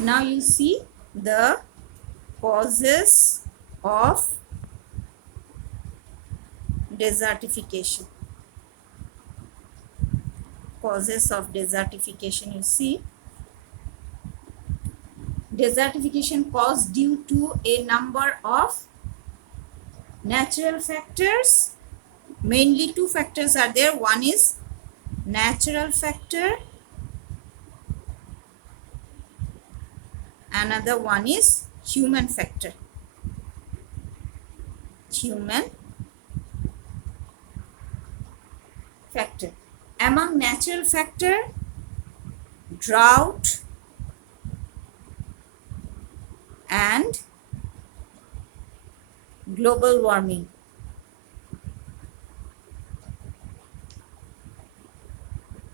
Now you see the causes of desertification. Causes of desertification, you see. Desertification caused due to a number of natural factors. Mainly two factors are there. One is natural factor, another one is human factor. Human factor. Among natural factor, drought and global warming.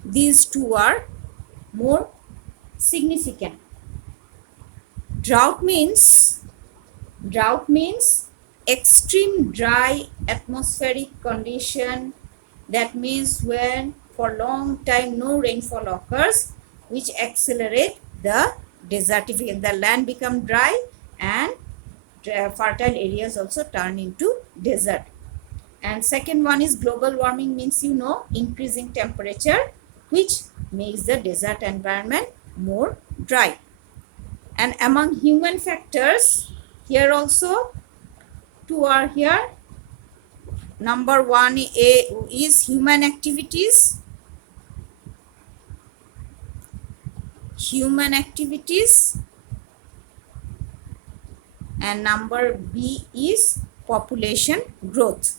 These two are more significant. Drought means extreme dry atmospheric condition. That means when for long time no rainfall occurs, which accelerate the desertification. The land become dry and fertile areas also turn into desert. And second one is global warming, means increasing temperature, which makes the desert environment more dry. And among human factors, here also two are here. Number one is human activities. And number B is population growth.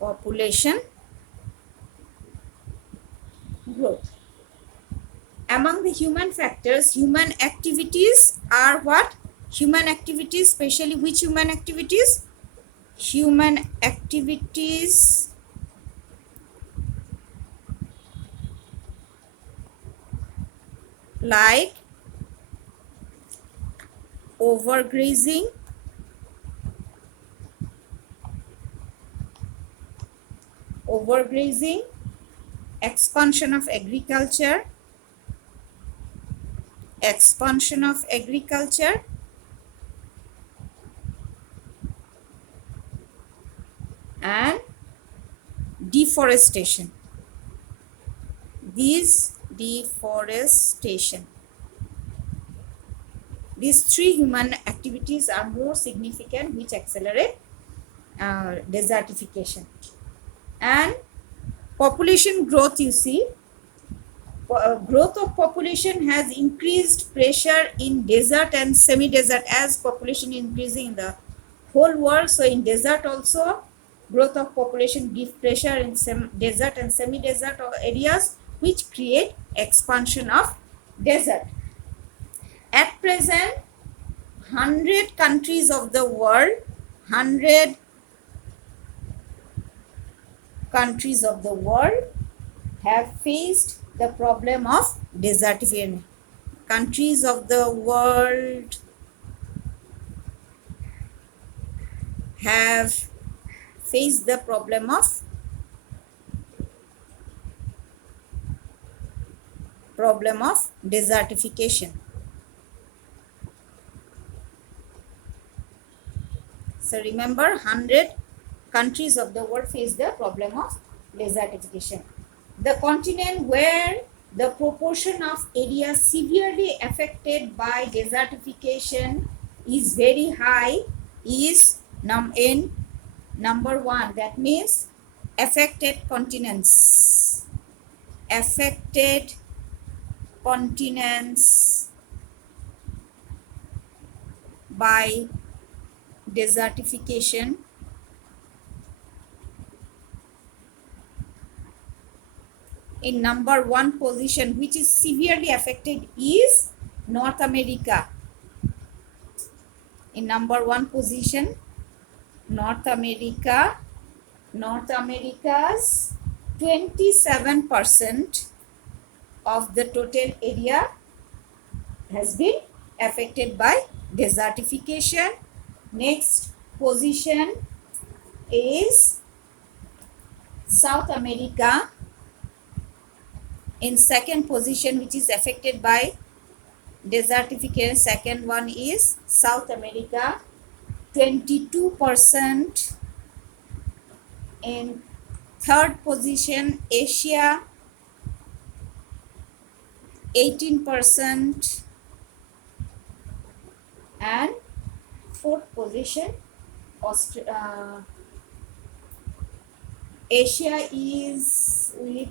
Population growth. Among the human factors, human activities are what? Human activities, especially which human activities? Human activities like overgrazing, expansion of agriculture, and deforestation. These three human activities are more significant, which accelerate desertification. And population growth, you see, growth of population has increased pressure in desert and semi-desert. As population increasing in the whole world, so in desert also growth of population give pressure in desert and semi-desert areas, which create expansion of desert. At present, 100 countries of the world, 100 countries of the world have faced the problem of desertification. Countries of the world have faced the problem of desertification. So remember, 100 countries of the world face the problem of desertification. The continent where the proportion of area severely affected by desertification is very high is in number one. That means affected continents. Affected continents by desertification. In number one position, which is severely affected, is North America. In number one position, North America. North America's 27% of the total area has been affected by desertification. Next position is South America. In second position, which is affected by desertification, second one is South America, 22%. In third position, Asia, 18%. And fourth position, Asia is with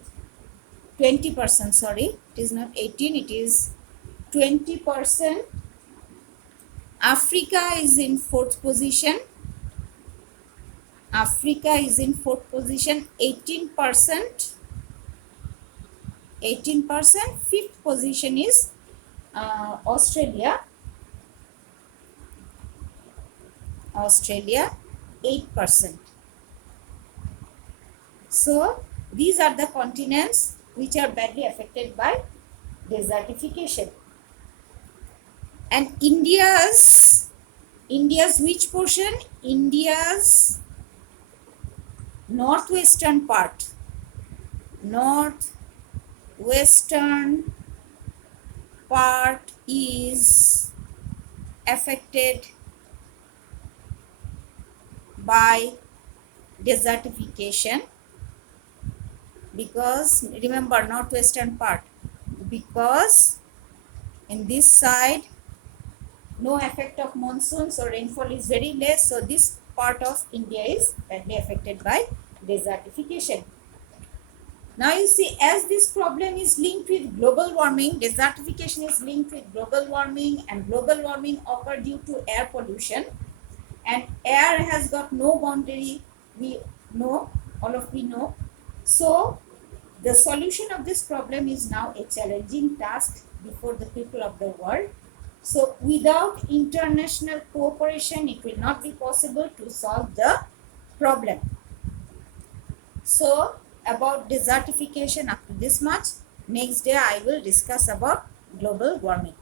20%, sorry, it is not 18, it is 20%. Africa is in fourth position. Africa is in fourth position, 18%. 18%. Fifth position is Australia. Australia, 8%. So these are the continents which are badly affected by desertification. And India's which portion? India's northwestern part. Northwestern part is affected by desertification, because remember northwestern part, because in this side no effect of monsoon, so rainfall is very less, so this part of India is badly affected by desertification. Now you see, as this problem is linked with global warming, desertification is linked with global warming, and global warming occurs due to air pollution, and air has got no boundary, we know, all of we know. So the solution of this problem is now a challenging task before the people of the world. So without international cooperation, it will not be possible to solve the problem. So about desertification up to this much. Next day I will discuss about global warming.